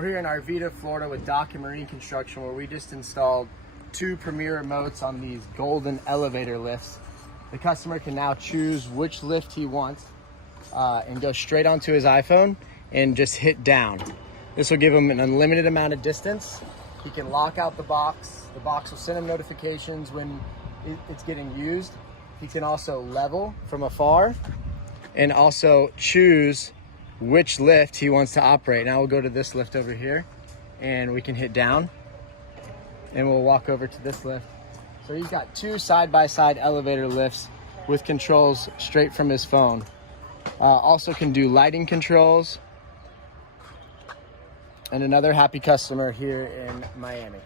We're here in Arvita, Florida with Dock and Marine Construction, where we just installed 2 Premier remotes on these golden elevator lifts. The customer can now choose which lift he wants and go straight onto his iPhone and just hit down. This will give him an unlimited amount of distance. He can lock out the box. The box will send him notifications when it's getting used. He can also level from afar and also choose which lift he wants to operate. Now we'll go to this lift over here and we can hit down and we'll walk over to this lift. So he's got 2 side-by-side elevator lifts with controls straight from his phone. Also can do lighting controls. And another happy customer here in Miami.